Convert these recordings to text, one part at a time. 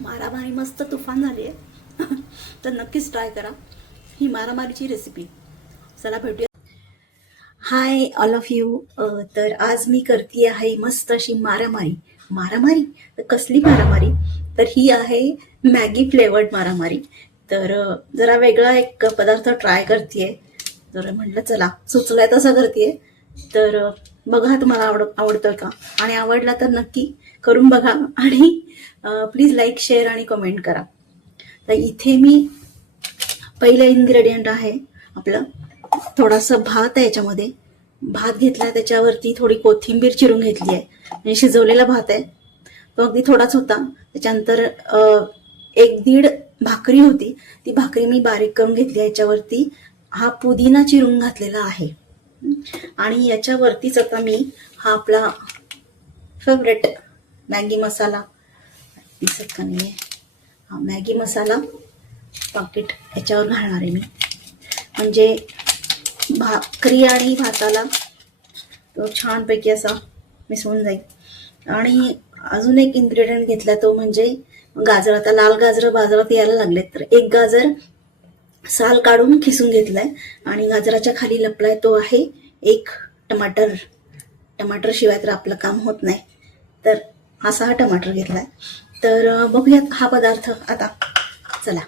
मारामारी मस्त तुफान झाली आहे. तर नक्कीच ट्राय करा ही मारामारीची रेसिपी. चला भेटूया. Hi all of you. तर आज मी करते आहे मस्त अशी मारामारी. मारामारी तर कसली मारामारी? तर ही आहे मॅगी फ्लेवर्ड मारामारी. तर जरा वेगळा एक पदार्थ ट्राय करते. तर म्हटलं चला सुचलाय तसं करते. तर बघा तुम्हाला आवडतोय का, आणि आवडला तर नक्की करून बघा, आणि प्लीज लाईक शेअर आणि कमेंट करा. तर इथे मी पहिलं इन्ग्रेडियंट आहे आपलं थोडासा भात आहे. याच्यामध्ये भात घेतला, त्याच्यावरती थोडी कोथिंबीर चिरून घेतली आहे, म्हणजे शिजवलेला भात आहे तो अगदी थोडाच होता. त्याच्यानंतर 1-1.5 भाकरी होती, ती भाकरी मी बारीक करून घेतली. याच्यावरती हा पुदिना चिरून घातलेला आहे, आणि याच्यावरतीच आता मी हा आपला फेवरेट मॅगी मसाला, दिसत का नाहीये, हा मॅगी मसाला पाकिट याच्यावर घालणार आहे मी, म्हणजे भाकरी आणि भाताला तो छानपैकी असा मिसळून जाईल. आणि अजून एक इन्ग्रेडियंट घेतला तो म्हणजे गाजर. आता लाल गाजर बाजारात यायला लागलेत, तर एक गाजर साल काढून खिसून घेतलाय, आणि गाजराच्या खाली लपलाय तो आहे एक टमाटर. टमाटर शिवाय तर आपलं काम होत नाही, तर असा हा टमाटर घेतलाय. तर बघूयात हा पदार्थ आता. चला,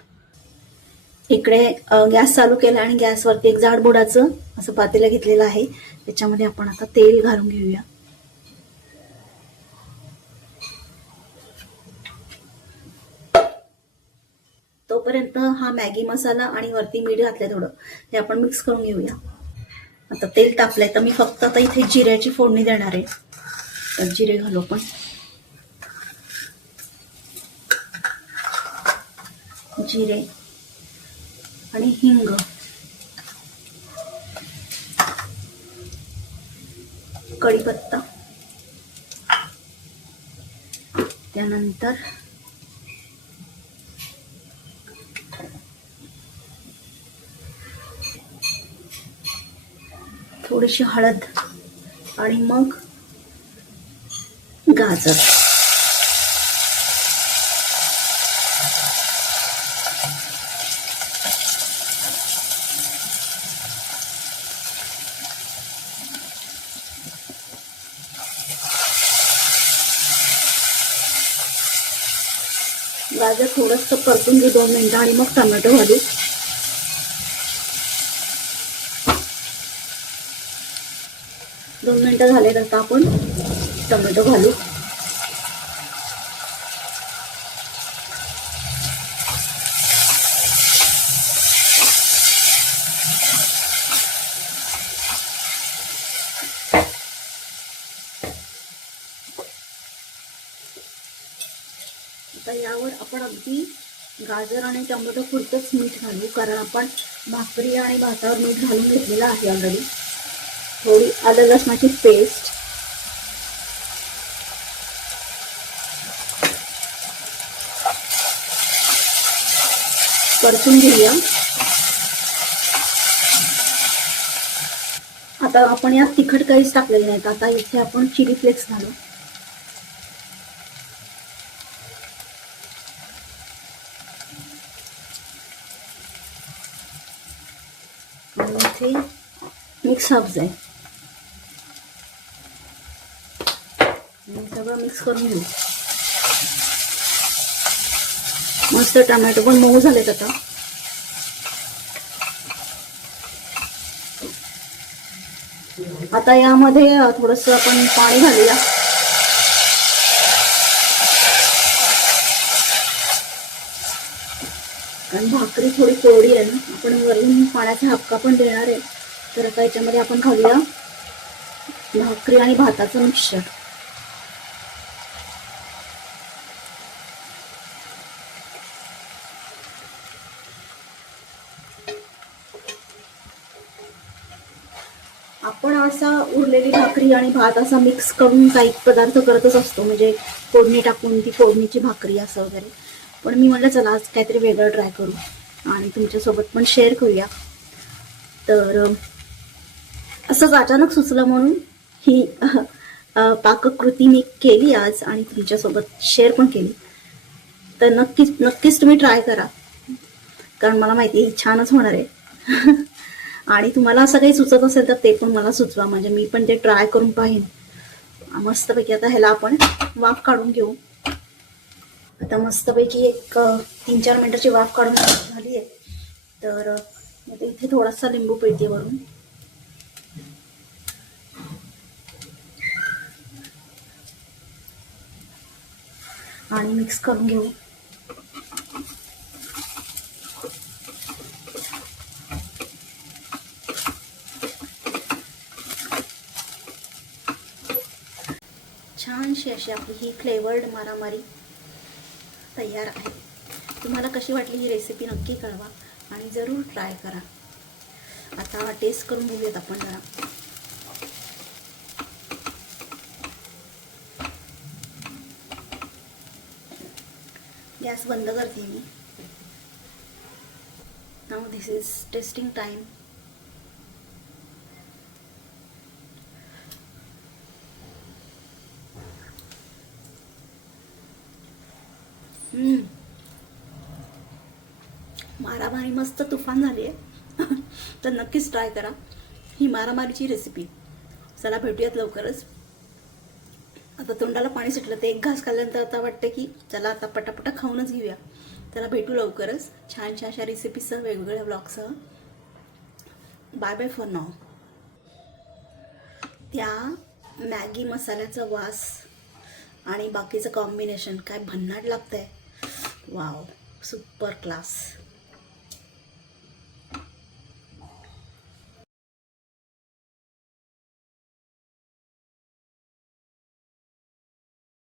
इकडे गॅस चालू केला आणि गॅसवरती एक जाड बुडाचं असं पातेलं घेतलेलं आहे. त्याच्यामध्ये आपण आता तेल घालून घेऊया. तोपर्यंत हा मॅगी मसाला आणि वरती मीठ घातलंय थोडं, हे आपण मिक्स करून घेऊया. आता तेल तापलंय, तर मी फक्त आता इथे जिऱ्याची फोडणी देणार आहे. तर जिरे घालू आपण. जिरे आणि हिंग, कढीपत्ता, त्यानंतर थोडीशी हळद, आणि मग गाजर. गाजर थोडंसं परतून घे 2 मिनिटं, आणि मग टोमॅटो घालू. 2 मिनिटं झाले, तर आपण टोमॅटो घालू. आता यावर आपण अगदी गाजर आणि टोमॅटो पुरतंच मीठ घालू, कारण आपण भाकरी आणि भातावर मीठ घालून घेतलेलं आहे ऑलरेडी. थोडी आलं लसणाची पेस्ट, परतून घेऊया. आता आपण यात तिखट काहीच टाकलेलं नाही. आता इथे आपण चिली फ्लेक्स घालू. इथे मिक्स हर्ब्स आहे, सगळं मिक्स करून घेऊ. मस्त टोमॅटो पण मऊ झालेत आता. आता यामध्ये थोडंसं आपण पाणी घालूया. कारण भाकरी थोडी कोरडी आहे ना, आपण वरून पाण्याचा हक्का पण देणार आहे. तर आता याच्यामध्ये आपण घालूया भाकरी आणि भाताचं मिक्सचर. आपण असा उरलेली भाकरी आणि भात असा मिक्स करून काही पदार्थ करतच असतो, म्हणजे फोडणी टाकून ती फोडणीची भाकरी असं वगैरे. पण मी म्हटलं चला आज काहीतरी वेगळं ट्राय करू आणि तुमच्यासोबत पण शेअर करूया. तर असंच अचानक सुचलं म्हणून ही पाककृती मी केली आज, आणि तुमच्यासोबत शेअर पण केली. तर नक्कीच नक्कीच तुम्ही ट्राय करा, कारण मला माहिती आहे ही छानच होणार आहे. आणि तुम्हाला असं काही सुचत असेल तर ते पण मला सुचवा, म्हणजे मी पण ते ट्राय करून पाहीन मस्तपैकी. आता ह्याला आपण वाफ काढून घेऊ. आता मस्तपैकी एक 3-4 मिनिटाची वाफ काढून झाली आहे. तर आता इथे थोडासा लिंबू पिळते वरून आणि मिक्स करून घेऊ. छानशी अशी आपली ही फ्लेवर्ड मारामारी तयार आहे. तुम्हाला कशी वाटली ही रेसिपी नक्की कळवा आणि जरूर ट्राय करा. आता टेस्ट करून घेऊयात आपण जरा. गॅस बंद करते मी. Now this is testing time. मारामारी मस्त तुफान झाली आहे. तर नक्कीच ट्राय करा ही मारामारीची रेसिपी. चला भेटूयात लवकरच. आता तोंडाला पाणी सुटलं, ते एक घास खाल्ल्यानंतर आता वाटतं की चला आता पटापटा खाऊनच घेऊया. त्याला भेटू लवकरच छानशा अशा रेसिपीसह, वेगवेगळ्या ब्लॉगसह. Bye bye for now. त्या मॅगी मसाल्याचा वास आणि बाकीचं कॉम्बिनेशन काय भन्नाट लागतंय. Wow, super class.